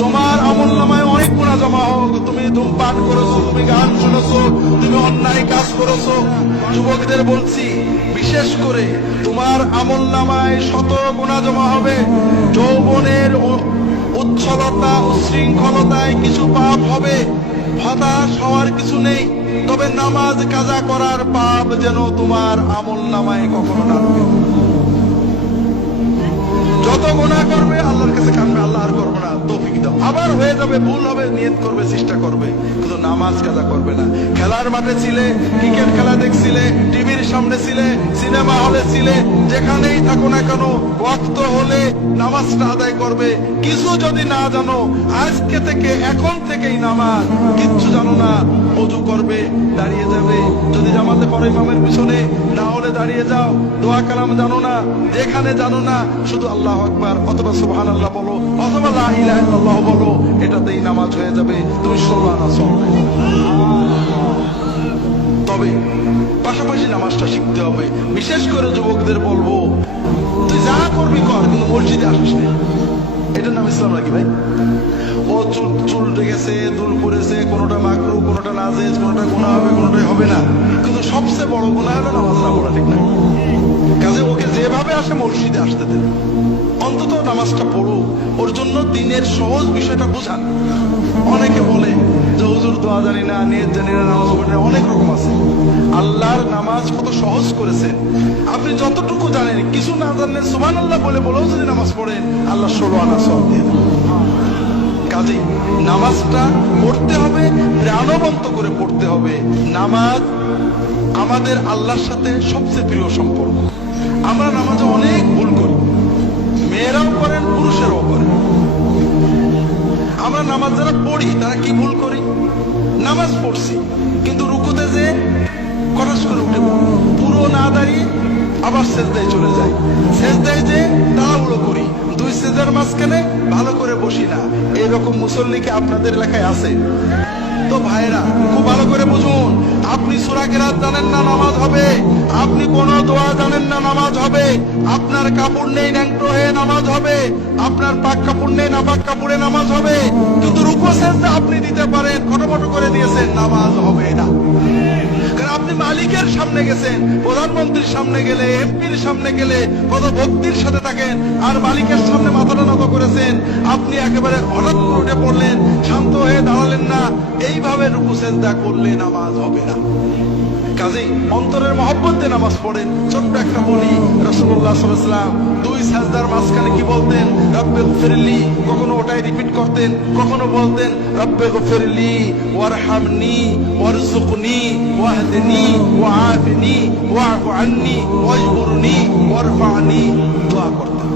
তোমার আমলনামায় অনেক গুনাহ জমা হোক। তুমি ধূমপান করেছো, তুমি গান শুনেছো, তুমি অন্যায় কাজ করেছো। যুবকদের বলছি, বিশেষ করে তোমার আমলনামায় শত গুনাহ জমা হবে। যৌবনের উচ্ছলতা উচ্ছৃঙ্খলতায় কিছু পাপ হবে, হতাশ হওয়ার কিছু নেই। তবে নামাজ কাজা করার পাপ যেন তোমার আমলনামায় কখনো নামবে। যত গুনাহ করবে আল্লাহর কাছে কাঁদবে, আল্লাহ আর করবো না, তৌফিক দাও। আবার হয়ে যাবে, ভুল হবে, নিয়ত করবে, চেষ্টা করবে, কিন্তু নামাজ কাজা করবে না। খেলার মাঠে ছিলে, ক্রিকেট খেলা দেখছিলে, টিভির সামনে ছিলে, সিনেমা হলে ছিলে, যেখানেই থাকো না কেন ওয়াক্ত হলে নামাজটা আদায় করবে। কিছু যদি না জানো, আজকে থেকে এখন থেকেই নামাজ, কিচ্ছু জানো না, ওযু করবে, দাঁড়িয়ে যাবে, যদি জামাতে পড়ো ইমামের পিছনে, না হলে দাঁড়িয়ে যাও। দোয়া কালাম জানো না, যেখানে জানো না শুধু আল্লাহু আকবার অথবা সুবহানাল্লাহ বলো অথবা লা ইলাহা ইল্লাল্লাহ বলো, এটাতেই নামাজ হয়ে যাবে। তুমি 16 আনা চলবে। তবে পাশাপাশি নামাজটা শিখতে হবে। বিশেষ করে যুবকদের বলবো, তুই যা করবি কর, কিন্তু মসজিদে আসিস না। এটার নাম ইসলাম নাকি ভাই? ও চুল গেছে, দুল পড়েছে, কোনোটা মাকরু, কোনোটা নাজেজ, কোনোটা গুনাহ হবে, কোনোটাই হবে না। কিন্তু সবচেয়ে বড় গুনাহ হলো নামাজ না পড়া, ঠিক না? কাজে ওকে যেভাবে আসে মসজিদে আসতে দেন, অন্তত নামাজটা পড়ুক, ওর জন্য দিনের সহজ বিষয়টা বোঝান। অনেকে বলে যে হুজুর দোয়া জানি না, নিয়ত জানি না, নামাজ পড়ি না, অনেক রকম আছে। আল্লাহর নামাজ কত সহজ করেছেন। আপনি যতটুকু জানেন, কিছু না জানলেন সুবহানাল্লাহ বলেও যদি নামাজ পড়েন, আল্লাহ 16 আনা সওয়াব দিয়ে দেন। কাজেই নামাজটা পড়তে হবে, প্রাণবন্ত করে পড়তে হবে। নামাজ আমাদের আল্লাহর সাথে সবচেয়ে প্রিয় সম্পর্ক। আমরা নামাজে অনেক ভুল করি, মেয়েরাও করেন, পুরুষেরাও করেন। আমরা নামাজ যারা পড়ি তারা কি ভুল করি? নামাজ পড়ছি কিন্তু রুকুতে যে কটাস করে উঠে পুরো না দাঁড়িয়ে আবার সেজদায় চলে যায়, সেজদায় যে তাড়াহুড়ো করি, দুই সেজদার মাঝখানে ভালো করে বসি না। এইরকম মুসল্লি কি আপনাদের এলাকায় আছে? তো ভাইরা খুব ভালো করে বুঝুন, আপনি সূরা কিরাত জানেন না, নামাজ হবে। আপনি কোন দোয়া জানেন না, নামাজ হবে। আপনার কাপড় নেই, ন্যাংটো হয়ে নামাজ হবে। আপনার পাক কাপড় নেই, নাপাক কাপড়ে নামাজ হবে। কিন্তু রুকু সেজদা আপনি দিতে পারেন, খটোমটো করে দিয়েছেন, নামাজ হবে না। কারণ আপনি মালিকের সামনে গেছেন, প্রধানমন্ত্রীর সামনে গেলে, এমপির সামনে গেলে কত ভক্তির সাথে থাকেন, আর মালিকের সামনে মাথাটা নত করেছেন। আপনি একেবারে হঠাৎ করে উঠে পড়লেন, শান্ত হয়ে দাঁড়ালেন না। এইভাবে রুকু সেজদা করলে নামাজ হবে না। কাজেই অন্তরের মহব্বত দিয়ে নামাজ পড়েন। ছোট্ট একটা বলি, রাসূলুল্লাহ সাল্লাল্লাহু আলাইহি ওয়াসাল্লাম দুই সাজদার মাঝখানে কি বলতেন? রব্বে গফিরলি। কখনো ওটাই রিপিট করতেন, কখনো বলতেন রব্বে গফিরলি ওয়ারহামনি ওয়ারযুকনি ওয়াহদিনি ওয়াআফিনি ওয়া'ফু আন্নি ওয়াজবুরনি ওয়ারফা'নি। দোয়া করতেন।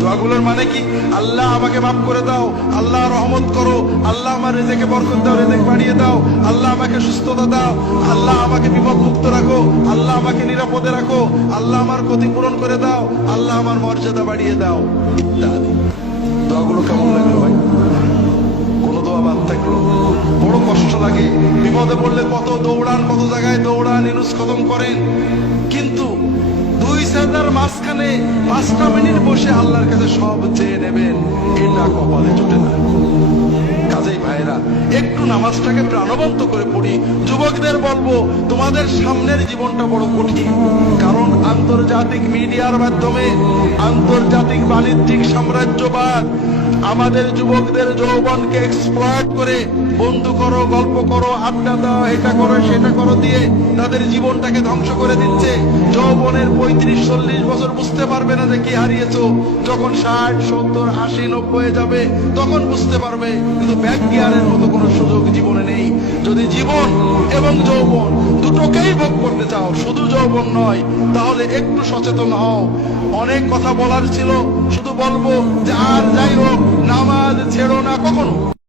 দোয়াগুলোর মানে কি? আল্লাহ আমাকে মাফ করে দাও, আল্লাহ রহমত করো, আল্লাহ আমার রিজিকে বরকত দাও, রিজিক বাড়িয়ে দাও, আল্লাহ আমাকে সুস্থতা দাও, আল্লাহ আমাকে বিপদ মুক্ত রাখো, আল্লাহ আমাকে নিরাপদে রাখো, আল্লাহ আমার ক্ষতি পূরণ করে দাও, আল্লাহ আমার মর্যাদা বাড়িয়ে দাও, ইত্যাদি। দোয়াগুলো কেমন লাগলো ভাই? কোন দোয়া বাদ থাকলো? বড় কষ্ট লাগে। বিপদে পড়লে কত দৌড়ান, কত জায়গায় দৌড়ান, ইনুস খতম করেন, কিন্তু দুই সাজদার মাঝখানে 5টা মিনিট বসে আল্লাহর কাছে সব চেয়ে নেবেন, এটা কপালে জুটে না। কাজেই ভাইরা একটু নামাজটাকে প্রাণবন্ত করে পড়ি। যুবকদের বলবো, তোমাদের সামনের জীবনটা বড় কঠিন, কারণ আন্তর্জাতিক মিডিয়ার মাধ্যমে আন্তর্জাতিক বাণিজ্যিক সাম্রাজ্যবাদ আমাদের যুবকদের যৌবনকে এক্সপ্লয়েট করে বন্ধু করো, গল্প করো, আড্ডা দাও, এটা করো, সেটা করো দিয়ে তাদের জীবনটাকে ধ্বংস করে দিচ্ছে। যৌবনের 35-40 বছর বুঝতে পারবে না যে কি হারিয়েছো। যখন 60, 70, 80, 90 যাবে তখন বুঝতে পারবে। কিন্তু ব্যাক গিয়ারের মতো কোনো সুযোগ জীবনে নেই। যদি জীবন এবং যৌবন দুটোকেই ভোগ করতে চাও, শুধু যৌবন নয়, তাহলে একটু সচেতন হও। অনেক কথা বলার ছিল, শুধু বলবো যে আর যাই হোক, নামাজ ছেড়ো না কখনো।